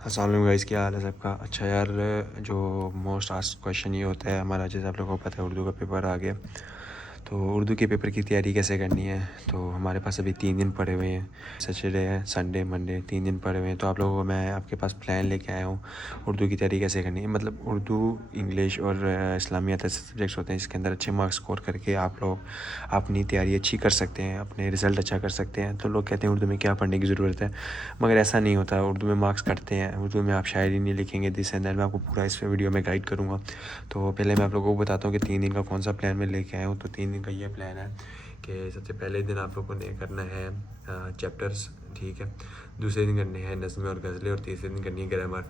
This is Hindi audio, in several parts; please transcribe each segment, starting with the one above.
अस्सलाम वालेकुम गाइस, क्या हाल है सबका। अच्छा यार, जो मोस्ट आस्क्ड क्वेश्चन ये होता है हमारा, जैसे आप लोगों को पता है उर्दू का पेपर आ गया, तो उर्दू के पेपर की तैयारी कैसे करनी है। तो हमारे पास अभी 3 दिन पड़े हुए हैं, सैटरडे है, संडे, मंडे, 3 दिन पड़े हुए हैं। तो आप लोगों को मैं आपके पास प्लान लेके आया हूँ उर्दू की तैयारी कैसे करनी है। मतलब उर्दू, इंग्लिश और इस्लामियात ऐसे सब्जेक्ट्स होते हैं जिसके अंदर अच्छे मार्क्स स्कोर करके आप लोग अपनी तैयारी अच्छी कर सकते हैं, अपने रिज़ल्ट अच्छा कर सकते हैं। तो लोग कहते हैं उर्दू में क्या पढ़ने की ज़रूरत है, मगर ऐसा नहीं होता। उर्दू में मार्क्स कटते हैं, उर्दू में आप शायरी नहीं लिखेंगे, दिस एंड दैट। मैं आपको पूरा इस वीडियो में गाइड करूँगा। तो पहले मैं आप लोगों को बताता हूँ कि 3 दिन का कौन सा प्लान मैं लेके आया हूँ। तो 3 दिन का ये प्लान है कि सबसे पहले दिन आप लोगों ने करना है चैप्टर्स, ठीक है। दूसरे दिन करने हैं नज़्में और गज़लें, और तीसरे दिन करनी है ग्रामर।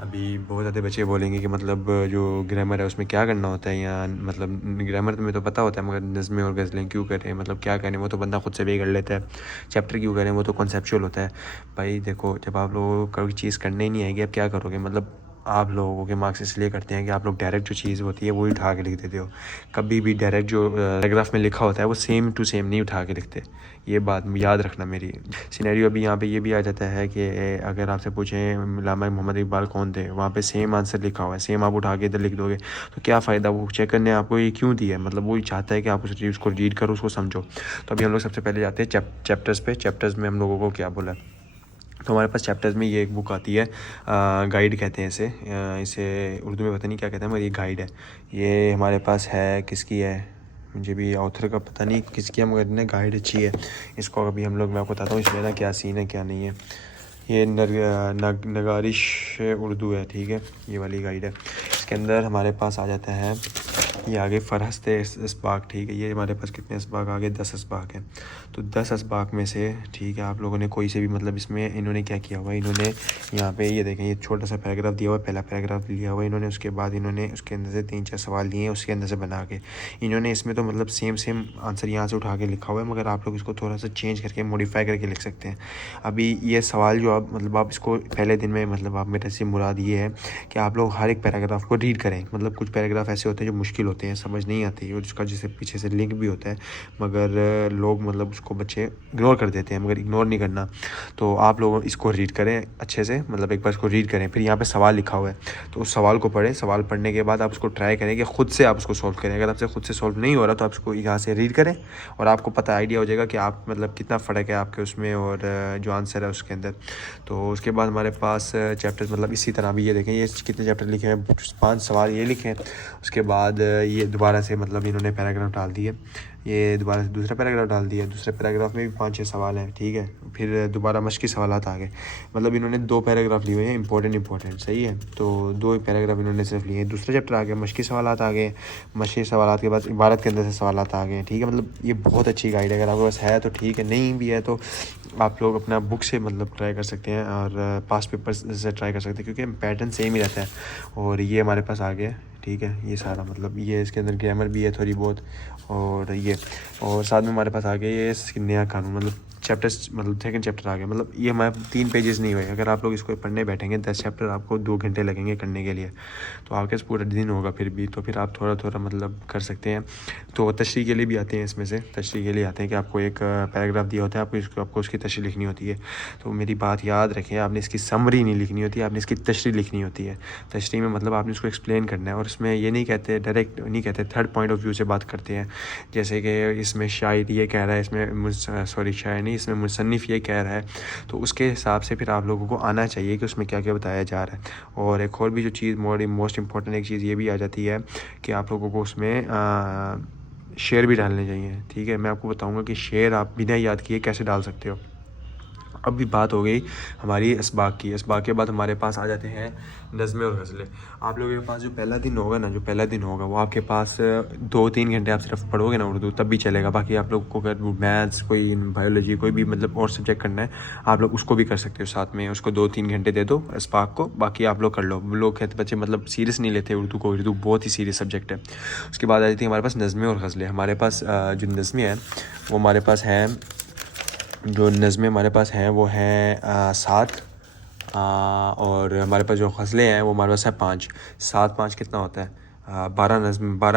अभी बहुत ज़्यादा बच्चे बोलेंगे कि मतलब जो ग्रामर है उसमें क्या करना होता है, या मतलब ग्रामर तो मुझे तो पता होता है, मगर नज़्में और गज़लें क्यों करें, मतलब क्या करें, वो तो बंदा खुद से भी कर लेता है। चैप्टर क्यों करें, वो तो कॉन्सेप्चुअल होता है। भाई देखो, जब आप लोगों को कोई चीज़ करने ही नहीं आएगी, आप क्या करोगे। मतलब आप लोगों के मार्क्स इसलिए करते हैं कि आप लोग डायरेक्ट जो चीज़ होती है वही उठा के लिख देते हो। कभी भी डायरेक्ट जो पैराग्राफ में लिखा होता है वो सेम टू सेम नहीं उठा के लिखते। ये बात याद रखना मेरी। सिनेरियो अभी यहाँ पे ये भी आ जाता है कि अगर आपसे पूछें अल्लामा मोहम्मद इकबाल कौन थे, वहाँ पे सेम आंसर लिखा हुआ है, सेम आप उठा के इधर लिख दोगे तो क्या फ़ायदा। वो चेकर ने आपको ये क्यों दिया है, मतलब वो चाहता है कि आप उस चीज़ को रीड करो, उसको समझो। तो अभी हम लोग सबसे पहले जाते हैं चैप्टर्स पे। चैप्टर्स में हम लोगों को क्या बोला है, तो हमारे पास चैप्टर्स में ये एक बुक आती है, गाइड कहते हैं इसे। इसे उर्दू में पता नहीं क्या कहते हैं, मगर ये गाइड है। ये हमारे पास है, किसकी है मुझे भी ऑथर का पता नहीं किसकी है, मगर इन्हें गाइड अच्छी है। इसको अभी हम लोग, मैं आपको बताता हूँ इसमें ना क्या सीन है क्या नहीं है। ये नगारिश उर्दू है, ठीक है, ये वाली गाइड है। इसके अंदर हमारे पास आ जाता है, ये आगे फ़हरिस्त इसबाक, ठीक है। ये हमारे पास कितने इसबाक आ गए, 10 इसबाक हैं। तो 10 इसबाक में से, ठीक है, आप लोगों ने कोई से भी, मतलब इसमें इन्होंने क्या किया हुआ है, इन्होंने यहाँ पे ये देखें, ये छोटा सा पैराग्राफ दिया हुआ है, पहला पैराग्राफ लिया हुआ है इन्होंने। उसके बाद इन्होंने उसके अंदर से 3-4 सवाल लिए हैं, उसके अंदर से बना के इन्होंने इसमें तो मतलब सेम सेम आंसर यहाँ से उठा के लिखा हुआ है, मगर आप लोग इसको थोड़ा सा चेंज करके मॉडिफाई करके लिख सकते हैं। अभी ये सवाल जो आप, मतलब आप इसको पहले दिन में, मतलब आप, मेरे से मुराद ये है कि आप लोग हर एक पैराग्राफ को रीड करें। मतलब कुछ पैराग्राफ ऐसे होते हैं जो मुश्किल होते हैं, समझ नहीं आती, और उसका जैसे पीछे से लिंक भी होता है, मगर लोग, मतलब उसको बच्चे इग्नोर कर देते हैं। मगर इग्नोर नहीं करना, तो आप लोग इसको रीड करें अच्छे से, मतलब एक बार इसको रीड करें। फिर यहाँ पे सवाल लिखा हुआ है, तो उस सवाल को पढ़ें। सवाल पढ़ने के बाद आप उसको ट्राई करें कि ख़ुद से आप उसको सॉल्व करें। अगर आपसे खुद से सॉल्व नहीं हो रहा तो आप उसको यहाँ से रीड करें, और आपको पता आइडिया हो जाएगा कि आप, मतलब कितना फ़र्क है आपके उसमें और जो आंसर है उसके अंदर। तो उसके बाद हमारे पास चैप्टर्स, मतलब इसी तरह भी ये देखें, ये कितने चैप्टर लिखे हैं, 5 सवाल ये लिखे हैं। उसके बाद ये दोबारा से, मतलब इन्होंने पैराग्राफ डाल दिए, ये दोबारा से दूसरा पैराग्राफ डाल दिया। दूसरे पैराग्राफ में भी 5-6 सवाल हैं, ठीक है। फिर दोबारा मश्की सवालात आ गए, मतलब इन्होंने 2 पैराग्राफ लिए हुए हैं, इंपॉर्टेंट, सही है। तो 2 पैराग्राफ इन्होंने सिर्फ लिए हैं। दूसरा चैप्टर आ गया, मश्की सवालात आ गए। मश्की सवालात के बाद इबारत के अंदर से सवालात आ गए, ठीक है। मतलब ये बहुत अच्छी गाइड है, अगर आपके पास है तो ठीक है, नहीं भी है तो आप लोग अपना बुक से मतलब ट्राई कर सकते हैं, और पास पेपर से ट्राई कर सकते हैं, क्योंकि पैटर्न सेम ही रहता है। और ये हमारे पास आ गया, ठीक है, ये सारा, मतलब ये इसके अंदर ग्रामर भी है थोड़ी बहुत, और ये, और साथ में हमारे पास आ गया ये नया कानून, मतलब चैप्टर्स, मतलब सेकंड चैप्टर आ गया। मतलब ये हमारे 3 पेजेस नहीं हुए। अगर आप लोग इसको पढ़ने बैठेंगे 10 चैप्टर, आपको 2 घंटे लगेंगे करने के लिए, तो आपके पास पूरा दिन होगा फिर भी। तो फिर आप थोड़ा थोड़ा मतलब कर सकते हैं। तो तशरीह के लिए भी आते हैं, इसमें से तशरीह के लिए आते हैं कि आपको एक पैराग्राफ दिया होता है, आपको उसकी तशरीह लिखनी होती है। तो मेरी बात याद रखें, आपने इसकी समरी नहीं लिखनी होती है, आपने इसकी तशरीह लिखनी होती है। तशरीह में मतलब आपने उसको एक्सप्लेन करना है, और इसमें ये नहीं कहते, डायरेक्ट नहीं कहते, थर्ड पॉइंट ऑफ व्यू से बात करते हैं। जैसे कि इसमें शायर ये कह रहा है, इसमें सॉरी शायर नहीं, इसमें मुसन्निफ़ ये कह रहा है, तो उसके हिसाब से फिर आप लोगों को आना चाहिए कि उसमें क्या क्या बताया जा रहा है। और एक और भी जो चीज़ मोस्ट इंपॉर्टेंट एक चीज़ ये भी आ जाती है कि आप लोगों को उसमें शेर भी डालने चाहिए, ठीक है। मैं आपको बताऊंगा कि शेर आप बिना याद किए कैसे डाल सकते हो। अभी बात हो गई हमारी इसबाक की। इसबाक के बाद हमारे पास आ जाते हैं नज़्में और गज़लें। आप लोगों के पास जो पहला दिन होगा ना, जो पहला दिन होगा वो आपके पास 2-3 घंटे आप सिर्फ पढ़ोगे ना उर्दू, तब भी चलेगा। बाकी आप लोग को अगर मैथ्स, कोई बायोलॉजी, कोई भी मतलब और सब्जेक्ट करना है, आप लोग उसको भी कर सकते हो साथ में। उसको 2-3 घंटे दे दो इसबाक को, बाकी आप लोग कर लो। लोग कहते बच्चे मतलब सीरियस नहीं लेते उर्दू को, उर्दू बहुत ही सीरियस सब्जेक्ट है। उसके बाद आ जाती है हमारे पास नज़्में और गज़लें। हमारे पास जो नज़्में हैं वो हमारे पास हैं, जो नज़्में हमारे पास हैं वो हैं 7, और हमारे पास जो गज़लें हैं वो हमारे पास है 5। 7-5 कितना होता है, 12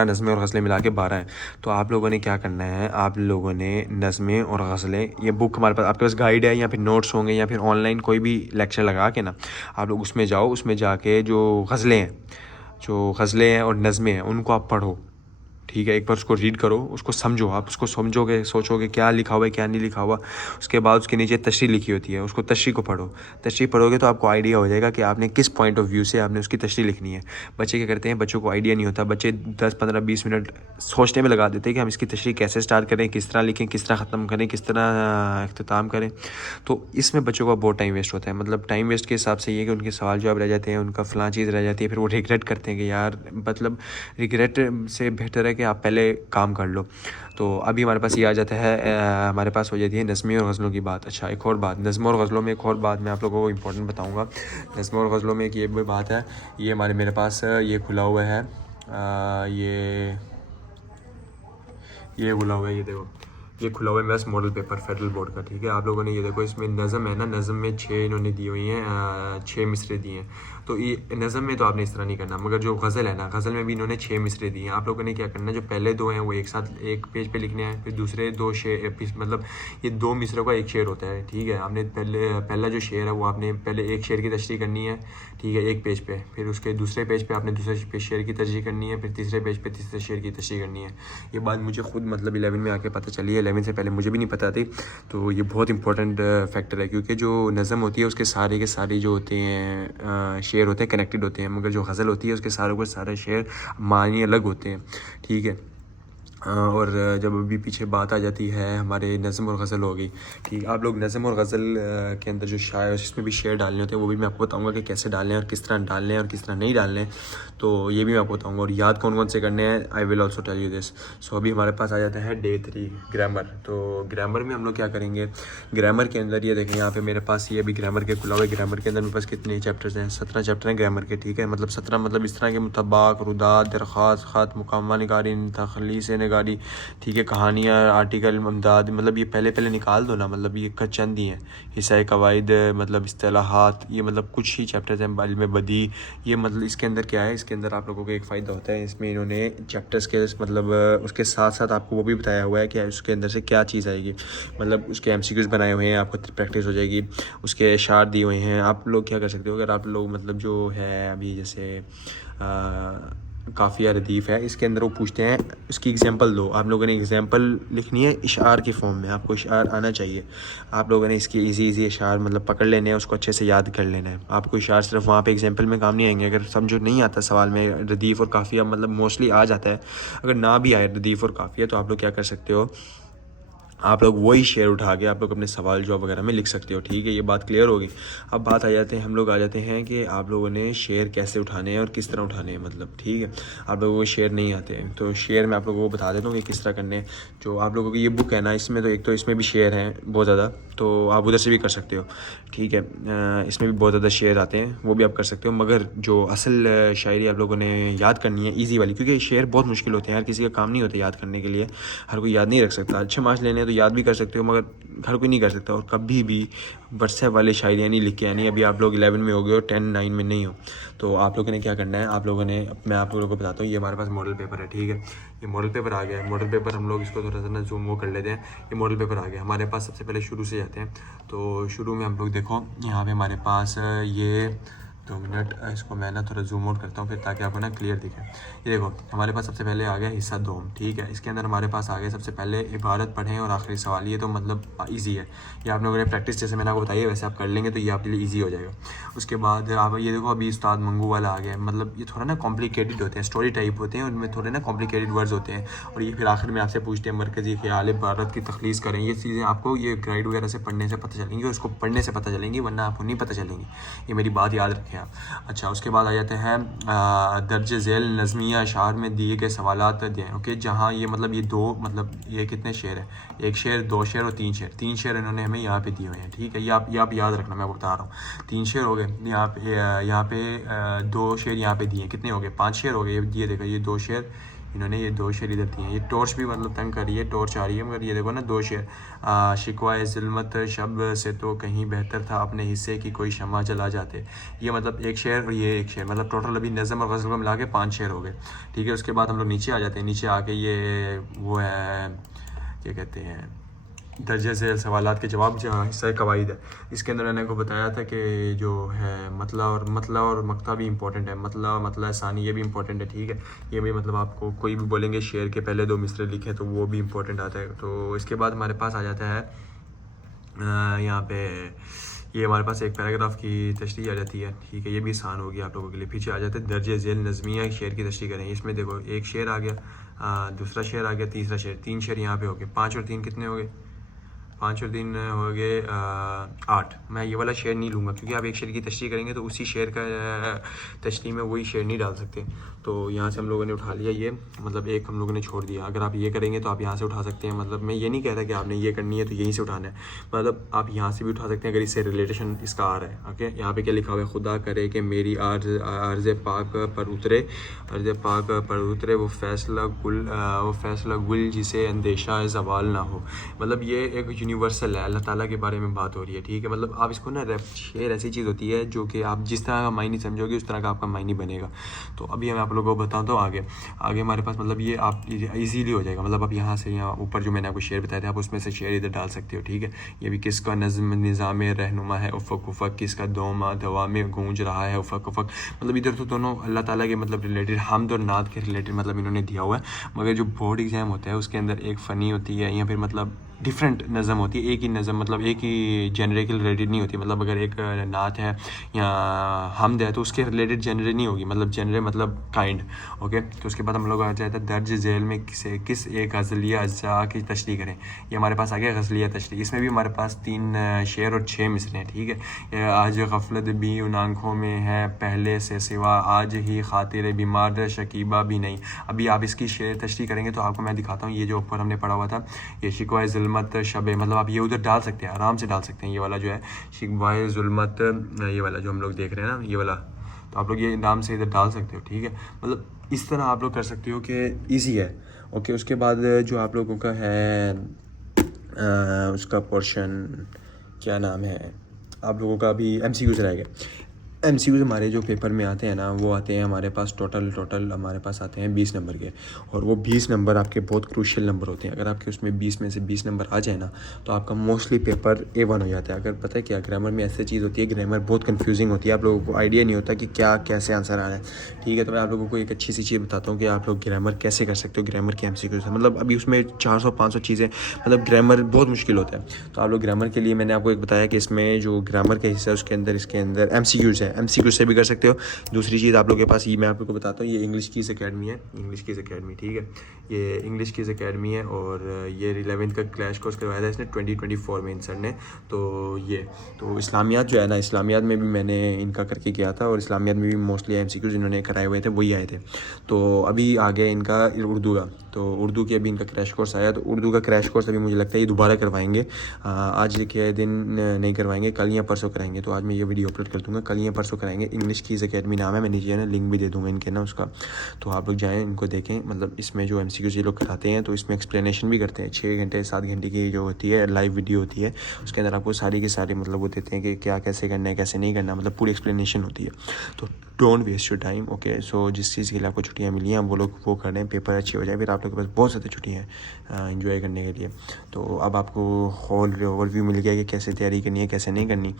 नज़में और गज़लें मिला के 12 हैं। तो आप लोगों ने क्या करना है, आप लोगों ने नज़में और गज़लें, ये बुक हमारे पास, आपके पास गाइड है या फिर नोट्स होंगे या फिर ऑनलाइन कोई भी लेक्चर लगा के ना आप लोग उसमें जाओ, उसमें जाके जो गज़लें हैं और नज़में हैं उनको आप पढ़ो, ठीक है। एक बार उसको रीड करो, उसको समझो, आप उसको समझोगे, सोचोगे क्या लिखा हुआ है क्या नहीं लिखा हुआ। उसके बाद उसके नीचे तशरीह लिखी होती है, उसको तशरीह को पढ़ो। तशरीह पढ़ोगे तो आपको आइडिया हो जाएगा कि आपने किस पॉइंट ऑफ व्यू से आपने उसकी तशरीह लिखनी है। बच्चे क्या करते हैं, बच्चों को आइडिया नहीं होता, बच्चे 10 15 20 मिनट सोचने में लगा देते हैं कि हम इसकी तशरीह कैसे स्टार्ट करें, किस तरह लिखें, किस तरह ख़त्म करें, किस तरह अख्तिताम करें। तो इसमें बच्चों का बहुत टाइम वेस्ट होता है। मतलब टाइम वेस्ट के हिसाब से ये कि उनके सवाल जवाब रह जाते हैं, उनका फ़लाँ चीज़ रह जाती है, फिर वो रिग्रेट करते हैं कि यार, मतलब रिग्रेट से बेहतर है कि आप पहले काम कर लो। तो अभी हमारे पास ये आ जाता है, हमारे पास हो जाती है नज़में और गज़लों की बात। अच्छा, एक और बात, नज़मों और गज़लों में एक और बात मैं आप लोगों को इम्पोर्टेंट बताऊंगा। नज़मों और गज़लों में एक ये भी बात है, ये मेरे पास ये खुला हुआ है, ये खुला हुआ है, ये देखो, ये खुला हुआ है मेरे पास मॉडल पेपर फेडरल बोर्ड का, ठीक है। आप लोगों ने ये देखो, इसमें नज़म है ना, नज़म में 6 इन्होंने दी हुई हैं, 6 मिसरे दिए हैं। तो ये नज़म में तो आपने इस तरह नहीं करना, मगर जो गज़ल है ना, गज़ल में भी इन्होंने 6 मिसरे दिए हैं। आप लोगों ने क्या करना है, जो पहले 2 हैं वो एक साथ एक पेज पे लिखने हैं, फिर दूसरे 2 शेर, मतलब ये 2 मिसरों का एक शेर होता है, ठीक है। आपने पहला जो शेर है वो आपने पहले एक शेर की तशरीह करनी है, ठीक है, एक पेज पे। फिर उसके दूसरे पेज पे आपने दूसरे शेर की तशरीह करनी है, फिर तीसरे पेज पे तीसरे शेर की तशरीह करनी है। ये बात मुझे खुद मतलब 11 में आके पता चली है, 11 से पहले मुझे भी नहीं पता थी। तो ये बहुत इंपॉर्टेंट फैक्टर है, क्योंकि जो नज़म होती है उसके सारे के सारे जो होते हैं शेर होते हैं कनेक्टेड होते हैं, मगर जो गज़ल होती है उसके सारे के सारे शेर मानी अलग होते हैं, ठीक है। और जब अभी पीछे बात आ जाती है हमारे नज़म और गज़ल होगी, ठीक। आप लोग नज़म और गज़ल के अंदर जो शायर, जिसमें भी शेर डालने होते हैं, वो भी मैं आपको बताऊंगा कि कैसे डालने हैं और किस तरह डालने हैं और किस तरह नहीं डालने हैं। तो ये भी मैं आपको बताऊंगा, और याद कौन कौन से करने हैं, I will also tell you this. So अभी हमारे पास आ जाता है डे 3 ग्रामर। तो ग्रामर में हम लोग क्या करेंगे, ग्रामर के अंदर ये देखें, यहाँ पे मेरे पास ये अभी ग्रामर के खुला हुआ है। ग्रामर के अंदर मेरे पास कितने चैप्टर्स हैं, 17 चैप्टर हैं ग्रामर के, ठीक है। मतलब 17 मतलब इस तरह के मुतबाक, रुदात, दरख्वास्त, ख़त, मुकामा निगारी, तखलीस निगारी, ठीक है, कहानियाँ, आर्टिकल, अमदाद, मतलब ये पहले निकाल दो ना, मतलब ये चंद ही हैं। हिस्सा कवायद, मतलब इस्तिलाहात, ये मतलब कुछ ही चैप्टर्स हैं। इल्म बदी, ये मतलब इसके अंदर क्या है, इसके अंदर आप लोगों को एक फ़ायदा होता है, इसमें इन्होंने चैप्टर्स के मतलब उसके साथ साथ आपको वो भी बताया हुआ है कि उसके अंदर से क्या चीज़ आएगी। मतलब उसके MCQs बनाए हुए हैं, आपको प्रैक्टिस हो जाएगी। उसके अशार दिए हुए हैं। आप लोग क्या कर सकते हो, अगर आप लोग मतलब जो है अभी जैसे काफ़िया रदीफ़ है, इसके अंदर वो पूछते हैं उसकी एग्जांपल दो। आप लोगों ने एग्जांपल लिखनी है इशार की फॉर्म में, आपको इशार आना चाहिए। आप लोगों ने इसकी इजी इशार मतलब पकड़ लेने हैं, उसको अच्छे से याद कर लेना है। आपको इशार सिर्फ वहाँ पे एग्जांपल में काम नहीं आएंगे। अगर समझो नहीं आता सवाल में रदीफ़ और काफ़िया, मतलब मोस्टली आ जाता है, अगर ना भी आए रदीफ़ और काफ़िया, तो आप लोग क्या कर सकते हो, आप लोग वही शेयर उठा के आप लोग अपने सवाल जवाब वगैरह में लिख सकते हो, ठीक है। ये बात क्लियर होगी। अब बात आ जाते हैं, हम लोग आ जाते हैं कि आप लोगों ने शेयर कैसे उठाने हैं और किस तरह उठाने हैं, मतलब, ठीक है। आप लोगों को शेयर नहीं आते हैं, तो शेयर मैं आप लोगों को बता देता हूँ कि किस तरह करने हैं। जो आप लोगों की ये बुक है ना, इसमें तो एक तो इसमें भी शेयर हैं बहुत ज़्यादा, तो आप उधर से भी कर सकते हो, ठीक है। इसमें भी बहुत ज़्यादा शेयर आते हैं, वो भी आप कर सकते हो। मगर जो असल शायरी आप लोगों ने याद करनी है ईजी वाली, क्योंकि शेयर बहुत मुश्किल होते हैं, हर किसी का काम नहीं होता याद करने के लिए, हर कोई याद नहीं रख सकता। अच्छे मार्क्स लेने तो याद भी कर सकते हो, मगर हर कोई नहीं कर सकता। और कभी भी व्हाट्सएप वाले शायरियाँ नहीं लिख के आनी। अभी आप लोग 11 में हो गए हो, 10 9 में नहीं हो, तो आप लोगों ने क्या करना है, आप लोगों ने, मैं आप लोगों को बताता हूँ, ये हमारे पास मॉडल पेपर है, ठीक है। ये मॉडल पेपर आ गया है। मॉडल पेपर हम लोग इसको थोड़ा सा ना जूम वो कर लेते हैं। ये मॉडल पेपर आ गया हमारे पास। सबसे पहले शुरू से जाते हैं। तो शुरू में हम लोग देखो, यहाँ पे हमारे पास ये 2 मिनट, इसको मैं ना थोड़ा जूम आउट करता हूँ फिर, ताकि आपको ना क्लियर दिखे। ये देखो हमारे पास सबसे पहले आ गया हिस्सा 2, ठीक है। इसके अंदर हमारे पास आ गया सबसे पहले इबारत पढ़ें और आखिरी सवाल। ये तो मतलब ईजी है, ये आप लोगों ने प्रैक्टिस जैसे मैंने आपको बताई है वैसे आप कर लेंगे तो ये आपके लिए ईजी हो जाएगा। उसके बाद आप ये देखो, अभी उस्ताद मंगू वाला आ गया। मतलब ये थोड़ा ना कॉम्प्लिकेटेड होते हैं, स्टोरी टाइप होते हैं, उनमें थोड़े ना कॉम्प्लिकेटेड वर्ड्स होते हैं। और ये फिर आखिर में आपसे पूछते हैं मरकज़ी ख्याल इबारत की तखलीस करें। ये चीज़ें आपको ये गाइड वगैरह से पढ़ने से पता चलेंगी, और उसको पढ़ने से पता चलेंगी, वरना आपको नहीं पता चलेंगी। ये मेरी बात याद रखें आप। अच्छा, उसके बाद आ जाते हैं दर्ज झेल नज़मिया अशार में दिए गए सवालात दें, ओके। जहाँ ये मतलब ये 2 मतलब ये कितने शेर है, 1 शेर, 2 शेर और 3 शेर। 3 शेर इन्होंने हमें यहाँ पे दिए हुए हैं, ठीक है। ये आप याद रखना, मैं आपको बता रहा हूँ। 3 शेर हो गए यहाँ पे 2 शेर यहाँ पे दिए, कितने हो गए, 5 शेर हो गए। ये देखो, ये 2 शेर, इन्होंने ये 2 शेर इधर दिए हैं। ये टॉर्च भी मतलब तंग कर रही है, टॉर्च आ रही है, मगर ये देखो ना 2 शेर। शिकवाए ज़ुल्मत शब से तो कहीं बेहतर था अपने हिस्से की कोई शमा जला जाते। ये मतलब एक शेर और ये एक शेर, मतलब टोटल अभी नज़म और गज़ल को मिला के 5 शेर हो गए, ठीक है। उसके बाद हम लोग नीचे आ जाते हैं। नीचे आके ये वो है क्या कहते हैं, दर्जे से सवालात के जवाब जो हिस्सा कवायद है। इसके अंदर मैंने को बताया था कि जो है मतला और मक्ता भी इंपॉर्टेंट है। मतला सानी ये भी इंपॉर्टेंट है, ठीक है। ये भी मतलब आपको कोई भी बोलेंगे शेर के पहले 2 मिसरे लिखे तो वो भी इंपॉर्टेंट आता है। तो इसके बाद हमारे पास आ जाता है यहाँ पे ये हमारे पास एक पैराग्राफ की तशरीह आ जाती है, ठीक है। ये भी आसान होगी आप लोगों के लिए। पीछे आ जाते हैं दर्जे झेल नज़मिया शेर की तशरीह करें। इसमें देखो एक शेर आ गया, दूसरा शेर आ गया, तीसरा शेर, 3 शेर यहाँ पे हो गए। 5 और 3 कितने हो गए? 5 और 3 हो गए 8। मैं ये वाला शेर नहीं लूँगा क्योंकि आप एक शेर की तशरीह करेंगे तो उसी शेर का तशरीह में वही शेर नहीं डाल सकते। तो यहाँ से हम लोगों ने उठा लिया ये, मतलब एक हम लोगों ने छोड़ दिया। अगर आप ये करेंगे तो आप यहाँ से उठा सकते हैं। मतलब मैं ये नहीं कहता कि आपने ये करनी है तो यहीं से उठाना है, मतलब आप यहाँ से भी उठा सकते हैं अगर इससे रिलेटेशन इसका आ रहा है। ओके, यहाँ पे क्या लिखा हुआ है? खुदा करे कि मेरी अर्ज़ पाक पर उतरे, अर्ज़ पाक पर उतरे वो फ़ैसला गुल जिसे अंदेशा ज़वाल ना हो। मतलब ये एक यूनिवर्सल है, अल्लाह ताला के बारे में बात हो रही है, ठीक है। मतलब आप इसको ना शेर ऐसी चीज़ होती है जो कि आप जिस तरह का मायने समझोगे उस तरह का आपका मायने बनेगा। तो अभी मैं आप लोगों को बताता हूँ आगे हमारे पास मतलब ये आप इजीली हो जाएगा। मतलब आप यहाँ से यहाँ ऊपर जो मैंने आपको शेर बताया था आप उसमें से शेर इधर डाल सकते हो, ठीक है। ये भी किसका नज़्म निज़ाम रहनुमा है उफ़क़ उफ़क़, किसका दवा में गूंज रहा है उफ़क़ उफ़क़। मतलब इधर तो दोनों अल्लाह ताला के मतलब रिलेटेड, हमद और नात के रिलेटेड मतलब इन्होंने दिया हुआ है। मगर जो बोर्ड एग्ज़ाम होता है उसके अंदर एक फ़नी होती है या फिर मतलब डिफरेंट नज़म होती है। एक ही नज़म मतलब एक ही जेनरे के रिलेटेड नहीं होती। मतलब अगर एक नात है या हमद है तो उसके रिलेटेड जेनरे नहीं होगी, मतलब जेनरे मतलब काइंड। ओके, तो उसके बाद हम लोग आ जाता है दर्ज झेल में किस एक गज़लिया अज्जा की तशरीह करें। ये हमारे पास आ गया गज़लिया तशरीह। इसमें भी हमारे पास 3 शेर और 6 मिसरे हैं, ठीक है। आज गफलत भी उन आँखों में है पहले से सिवा, आज ही खातिर बीमार शकीबा भी नहीं। अभी आप इसकी शेर तशरीह करेंगे तो आपको मैं दिखाता हूँ। ये जो ऊपर हमने पढ़ा हुआ था ये शिकवाए ज़ुल्मत शब, मतलब आप ये उधर डाल सकते हैं, आराम से डाल सकते हैं। ये वाला जो है शिकवाए ज़ुल्मत, ये वाला जो हम लोग देख रहे हैं ना ये वाला, तो आप लोग ये नाम से इधर डाल सकते हो, ठीक है। मतलब इस तरह आप लोग कर सकते हो कि ईजी है। ओके, उसके बाद जो आप लोगों का है उसका पोर्शन क्या नाम है, आप लोगों का अभी MCQs रह गया। MCQs हमारे जो पेपर में आते हैं ना वो आते हैं हमारे पास टोटल हमारे पास आते हैं 20 नंबर के, और वो 20 नंबर आपके बहुत क्रूशियल नंबर होते हैं। अगर आपके उसमें 20 में से 20 नंबर आ जाए ना तो आपका मोस्टली पेपर A1 हो जाता है। अगर पता है क्या, ग्रामर में ऐसी चीज़ होती है, ग्रामर बहुत कन्फ्यूजिंग होती है, आप लोगों को आइडिया नहीं होता कि क्या कैसे आंसर आ रहा है, ठीक है। तो मैं आप लोगों को एक अच्छी सी चीज़ बताता हूँ कि आप लोग ग्रामर कैसे कर सकते हो। ग्रामर के MCQs है, मतलब अभी उसमें 400-500 चीज़ें, मतलब ग्रामर बहुत मुश्किल होता है। तो आप लोग ग्रामर के लिए मैंने आपको एक बताया कि इसमें जो ग्रामर का हिस्सा है उसके अंदर इसके अंदर MCQs है, MCQs से भी कर सकते हो। दूसरी चीज़ आप लोगों के पास ये मैं आप लोगों को बताता हूँ, ये इंग्लिश कीज़ अकेडमी है, इंग्लिश कीज़ अकेडमी, ठीक है। ये इंग्लिश कीज़ अकेडमी है और ये 11th का क्रैश कोर्स करवाया था इसने 2024 में इन सर ने। तो ये तो इस्लामियात जो है ना, इस्लामियात में भी मैंने इनका करके किया था और इस्लामियात में भी मोस्टली MCQs इन्होंने कराए हुए थे वही आए थे। तो अभी आ गया इनका उर्दू का, तो उर्दू की अभी इनका क्रैश कोर्स आया, तो उर्दू का क्रैश कोर्स अभी मुझे लगता है ये दोबारा करवाएंगे। आज के दिन नहीं करवाएंगे, कल या परसों कराएंगे। तो आज मैं ये वीडियो अपलोड कर दूँगा, कल या परसों कराएंगे। इंग्लिश कीज़ अकेडमी नाम है, मैं नीचे ना लिंक भी दे दूँगा इनके ना उसका, तो आप लोग जाएँ इनको देखें। मतलब इसमें जो MCQs ये लोग कराते हैं तो इसमें एक्सप्लेनेशन भी करते हैं। 6 घंटे 7 घंटे की जो होती है लाइव वीडियो होती है, उसके अंदर आपको सारी की सारी मतलब वो देते हैं कि क्या कैसे करना है कैसे नहीं करना, मतलब पूरी एक्सप्लेनेशन होती है। तो don't waste your time. Okay, so जिस चीज़ के लिए आपको छुट्टियाँ मिली हैं वो लोग वो करें, पेपर अच्छी हो जाए, फिर आप लोग के पास बहुत ज़्यादा छुट्टियाँ हैं एंजॉय करने के लिए। तो अब आपको ओवरव्यू मिल गया कि कैसे तैयारी करनी है कैसे नहीं करनी।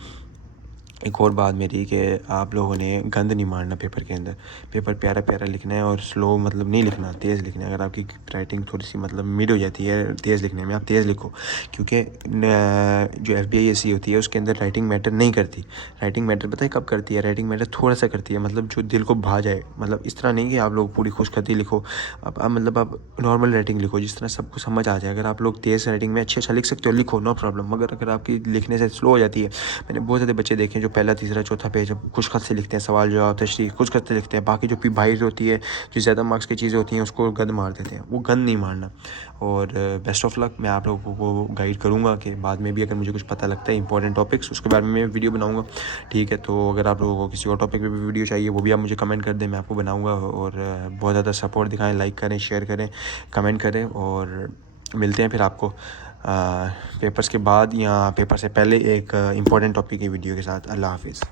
एक और बात मेरी कि आप लोगों ने गंद नहीं मारना पेपर के अंदर, पेपर प्यारा प्यारा लिखना है और स्लो मतलब नहीं लिखना, तेज़ लिखना है। अगर आपकी राइटिंग थोड़ी सी मतलब मिड हो जाती है तेज़ लिखने में, आप तेज़ लिखो, क्योंकि जो FBISC होती है उसके अंदर राइटिंग मैटर नहीं करती। राइटिंग मैटर पता है कब करती है? राइटिंग मैटर थोड़ा सा करती है, मतलब जो दिल को भा जाए, मतलब इस तरह नहीं कि आप लोग पूरी खुशखती लिखो, मतलब आप नॉर्मल राइटिंग लिखो जिस तरह सबको समझ आ जाए। अगर आप लोग तेज़ राइटिंग में अच्छा लिख सकते हो लिखो, नो प्रॉब्लम। मगर अगर आपकी लिखने से स्लो हो जाती है, मैंने बहुत ज़्यादा बच्चे देखे जो पहला तीसरा चौथा पेज खुश खत से लिखते हैं, सवाल जवाब तशरीह खुश खत से लिखते हैं। बाकी जो बाइट होती है, जो ज़्यादा मार्क्स की चीज़ें होती हैं, उसको गंद मार देते हैं। वो गंद नहीं मारना। और बेस्ट ऑफ लक। मैं आप लोगों को गाइड करूँगा कि बाद में भी अगर मुझे कुछ पता लगता है इंपॉर्टेंट टॉपिक्स, उसके बारे में मैं वीडियो बनाऊँगा, ठीक है। तो अगर आप लोगों को किसी और टॉपिक पे भी वीडियो चाहिए, वो भी आप मुझे कमेंट कर दें, मैं आपको बनाऊँगा। और बहुत ज़्यादा सपोर्ट दिखाएँ, लाइक करें, शेयर करें, कमेंट करें। और मिलते हैं फिर आपको पेपर्स के बाद या पेपर से पहले एक इम्पॉर्टेंट टॉपिक की वीडियो के साथ। अल्लाह हाफिज़।